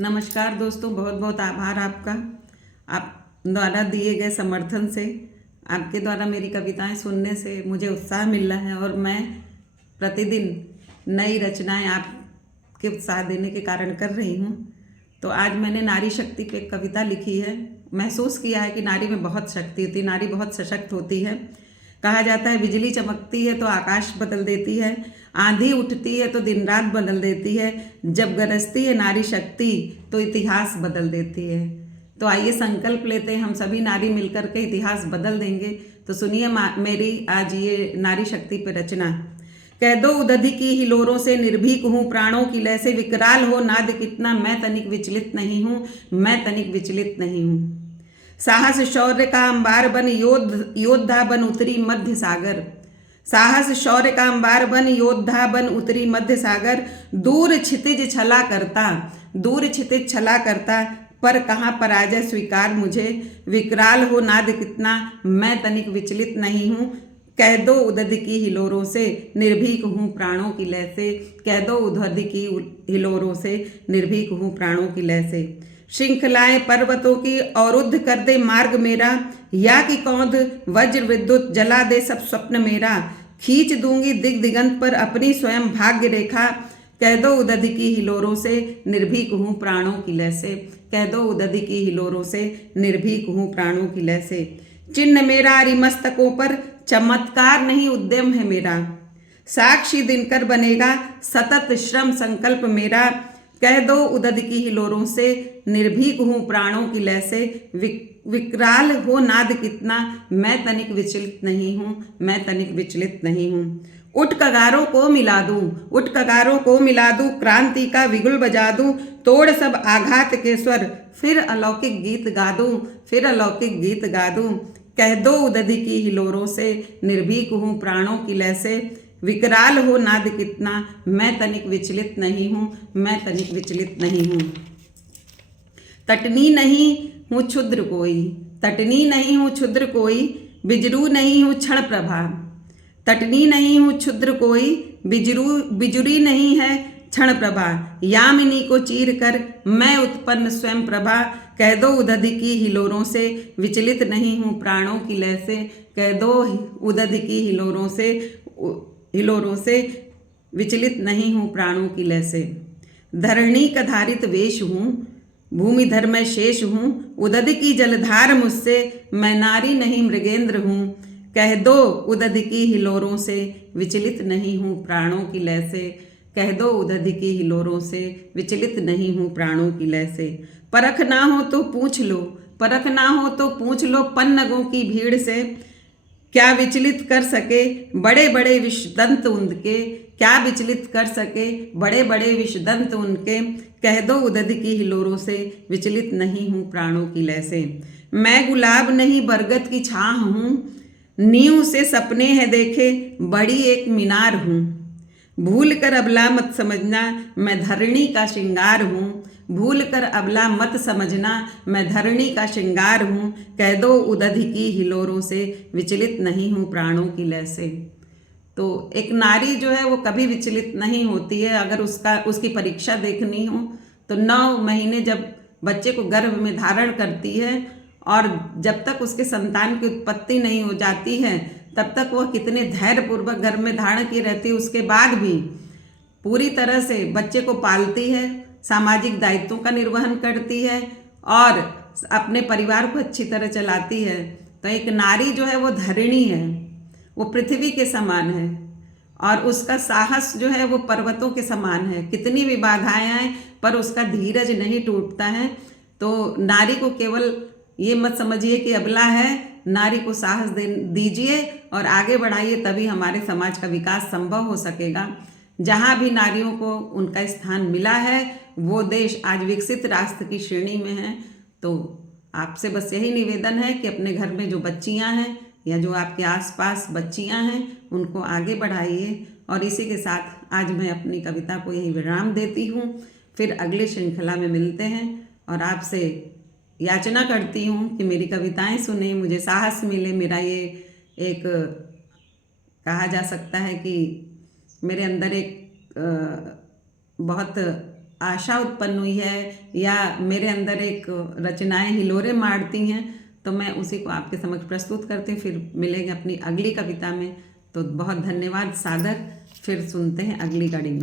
नमस्कार दोस्तों, बहुत बहुत आभार आपका। आप द्वारा दिए गए समर्थन से, आपके द्वारा मेरी कविताएं सुनने से मुझे उत्साह मिल रहा है और मैं प्रतिदिन नई रचनाएं आपके उत्साह देने के कारण कर रही हूँ। तो आज मैंने नारी शक्ति पे एक कविता लिखी है। महसूस किया है कि नारी में बहुत शक्ति होती है, नारी बहुत सशक्त होती है। कहा जाता है बिजली चमकती है तो आकाश बदल देती है, आंधी उठती है तो दिन रात बदल देती है, जब गरजती है नारी शक्ति तो इतिहास बदल देती है। तो आइए संकल्प लेते हैं, हम सभी नारी मिलकर के इतिहास बदल देंगे। तो सुनिए मेरी आज ये नारी शक्ति पे रचना। कह दो उदधि की हिलोरों से निर्भीक हूँ, प्राणों की लय से विकराल हो नाद कितना, मैं तनिक विचलित नहीं हूँ, मैं तनिक विचलित नहीं हूँ। साहस शौर्य का अंबार बन योद्धा बन उतरी मध्य सागर, साहस शौर्य का अंबार बन योद्धा बन उतरी मध्य सागर, दूर क्षितिज छला करता, दूर क्षितिज छला करता, पर कहाँ पराजय स्वीकार मुझे, विकराल हो नाद कितना, मैं तनिक विचलित नहीं हूँ। कह दो उदधि की हिलोरों से निर्भीक हूँ प्राणों की लय से, कह दो उदधि की हिलोरों से निर्भीक हूँ प्राणों की लय से। श्रृंखलाएं पर्वतों की अवरुद्ध कर दे मार्ग मेरा, या कि कौंध वज्र विद्युत जला दे सब स्वप्न मेरा, खींच दूंगी दिग दिगंत पर अपनी स्वयं भाग्य रेखा, कह दो उदधि की हिलोरों से निर्भीक हूँ प्राणों की लय से, कह दो उदधि की हिलोरों से निर्भीक हूँ प्राणों की लय से। चिन्ह मेरा अरिमस्तकों पर चमत्कार नहीं उद्यम है मेरा, साक्षी दिनकर बनेगा सतत श्रम संकल्प मेरा, कह दो उदधि की हिलोरों से निर्भीक हूँ प्राणों की लय से, विकराल हो नाद कितना, मैं तनिक विचलित नहीं हूँ, मैं तनिक विचलित नहीं हूँ। उठ कगारों को मिला दूं, उठ कगारों को मिला दूं, क्रांति का विगुल बजा दूं, तोड़ सब आघात के स्वर, फिर अलौकिक गीत गा दूं, फिर अलौकिक गीत गा दूं। कह दो उदधि की हिलोरों से निर्भीक हूँ प्राणों की लय से, विकराल हो नाद कितना, मैं तनिक विचलित नहीं हूँ, मैं तनिक विचलित नहीं हूँ। तटनी नहीं हूँ क्षुद्र कोई, तटनी नहीं हूँ क्षुद्र कोई, बिजरू नहीं हूँ क्षण प्रभा, तटनी नहीं हूँ क्षुद्र कोई, बिजुरी नहीं है क्षण प्रभा, यामिनी को चीर कर मैं उत्पन्न स्वयं प्रभा, कह दो उदधि की हिलोरों से विचलित नहीं हूँ प्राणों की लय से, कह दो उदधि की हिलोरों से विचलित नहीं हूँ प्राणों की लय से। धरणी का धारित वेश हूँ, भूमिधर में शेष हूँ, उदधि की जलधार मुझसे, मैं नारी नहीं मृगेंद्र हूँ, कह दो उदधि की हिलोरों से विचलित नहीं हूँ प्राणों की लय से, कह दो उदधि की हिलोरों से विचलित नहीं हूँ प्राणों की लय से। परख ना हो तो पूछ लो, परख ना हो तो पूछ लो पन्नगों की भीड़ से, क्या विचलित कर सके बड़े बड़े विषदंत उनके, क्या विचलित कर सके बड़े बड़े विषदंत उनके, कह दो उदधि की हिलोरों से विचलित नहीं हूँ प्राणों की लय से। मैं गुलाब नहीं बरगद की छाह हूँ, नींव से सपने हैं देखे बड़ी एक मीनार हूँ, भूल कर अबला मत समझना मैं धरणी का श्रृंगार हूँ, भूल कर अबला मत समझना मैं धरणी का श्रृंगार हूँ, कह दो उदधि की हिलोरों से विचलित नहीं हूँ प्राणों की लय से। तो एक नारी जो है वो कभी विचलित नहीं होती है। अगर उसकी परीक्षा देखनी हो तो 9 महीने जब बच्चे को गर्भ में धारण करती है और जब तक उसके संतान की उत्पत्ति नहीं हो जाती है तब तक वह कितने धैर्यपूर्वक गर्भ में धारण की रहती है, उसके बाद भी पूरी तरह से बच्चे को पालती है, सामाजिक दायित्वों का निर्वहन करती है और अपने परिवार को अच्छी तरह चलाती है। तो एक नारी जो है वो धरणी है, वो पृथ्वी के समान है और उसका साहस जो है वो पर्वतों के समान है। कितनी भी बाधाएं आए पर उसका धीरज नहीं टूटता है। तो नारी को केवल ये मत समझिए कि अबला है, नारी को साहस दीजिए और आगे बढ़ाइए, तभी हमारे समाज का विकास संभव हो सकेगा। जहाँ भी नारियों को उनका स्थान मिला है वो देश आज विकसित राष्ट्र की श्रेणी में है। तो आपसे बस यही निवेदन है कि अपने घर में जो बच्चियाँ हैं या जो आपके आसपास बच्चियाँ हैं उनको आगे बढ़ाइए। और इसी के साथ आज मैं अपनी कविता को यही विराम देती हूँ। फिर अगली श्रृंखला में मिलते हैं और आपसे याचना करती हूँ कि मेरी कविताएं सुने, मुझे साहस मिले। मेरा ये एक कहा जा सकता है कि मेरे अंदर एक बहुत आशा उत्पन्न हुई है या मेरे अंदर एक रचनाएं हिलोरे मारती हैं, तो मैं उसी को आपके समक्ष प्रस्तुत करती हूँ। फिर मिलेंगे अपनी अगली कविता में। तो बहुत धन्यवाद सादर। फिर सुनते हैं अगली कड़ी में।